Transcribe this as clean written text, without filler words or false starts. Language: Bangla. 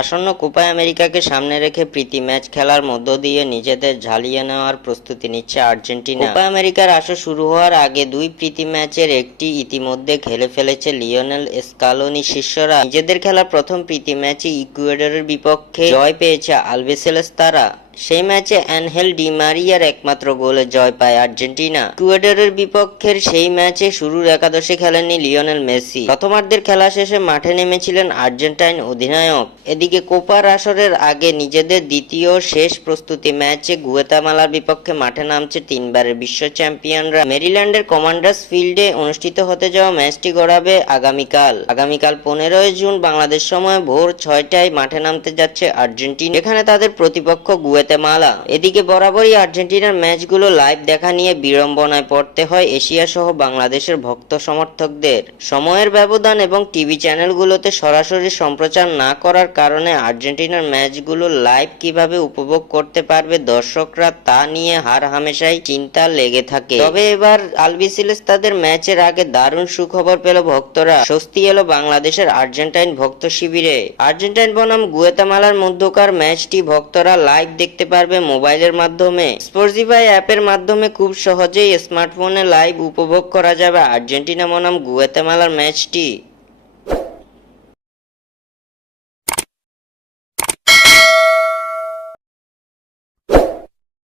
আসন্ন কোপা আমেরিকাকে সামনে রেখে প্রীতি ম্যাচ খেলার মধ্য দিয়ে নিজেদের ঝালিয়ে নেওয়ার প্রস্তুতি নিচ্ছে আর্জেন্টিনা। কোপা আমেরিকার আসর শুরু হওয়ার আগে দুই প্রীতি ম্যাচের একটি ইতিমধ্যে খেলে ফেলেছে লিওনেল স্কালোনি শিষ্যরা। নিজেদের খেলা প্রথম প্রীতি ম্যাচে ইকুয়েডরের বিপক্ষে জয় পেয়েছে আলবিসেলেস্তারা। সেই ম্যাচে অ্যানহেল ডি মারিয়ার একমাত্র গোলে জয় পায় আর্জেন্টিনা। ইকুয়েডরের বিপক্ষের সেই ম্যাচে শুরুর একাদশে খেলেননি লিওনেল মেসি। প্রথমার্ধের খেলা শেষে মাঠে নেমেছিলেন আর্জেন্টাইন অধিনায়ক। এদিকে কোপার আসরের আগে নিজেদের দ্বিতীয় শেষ প্রস্তুতি ম্যাচে গুয়াতেমালার বিপক্ষে মাঠে নামছে তিনবারের বিশ্ব চ্যাম্পিয়নরা। মেরিল্যান্ডের কমান্ডার্স ফিল্ডে অনুষ্ঠিত হতে যাওয়া ম্যাচটি গড়াবে আগামীকাল 15ই জুন বাংলাদেশ সময় ভোর 6টায় মাঠে নামতে যাচ্ছে আর্জেন্টিনা। এখানে তাদের প্রতিপক্ষ গুয়াতেমালা। এদিকে বরাবরই আর্জেন্টিনার ম্যাচগুলো লাইভ দেখা নিয়ে বিড়ম্বনায় পড়তে হয় এশিয়া সহ বাংলাদেশের ভক্ত সমর্থকদের। সময়ের ব্যবধান এবং টিভি চ্যানেলগুলোতে সরাসরি সম্প্রচার না করার কারণে আর্জেন্টিনার ম্যাচগুলো লাইভ কিভাবে উপভোগ করতে পারবে দর্শকরা তা নিয়ে হামেশাই চিন্তা লেগে থাকে। তবে এবার আলবিসেলেস্তাদের ম্যাচের আগে দারুণ সুখবর পেল ভক্তরা। স্বস্তি এলো বাংলাদেশের আর্জেন্টাইন ভক্ত শিবিরে। আর্জেন্টাইন বনাম গুয়াতেমালার মধ্যকার ম্যাচটি ভক্তরা লাইভ দেখতে পারবে মোবাইলের মাধ্যমে। স্পোর্টিফাই অ্যাপের মাধ্যমে খুব সহজেই স্মার্টফোনে লাইভ উপভোগ করা যাবে আর্জেন্টিনা বনাম গুয়াতেমালার ম্যাচটি।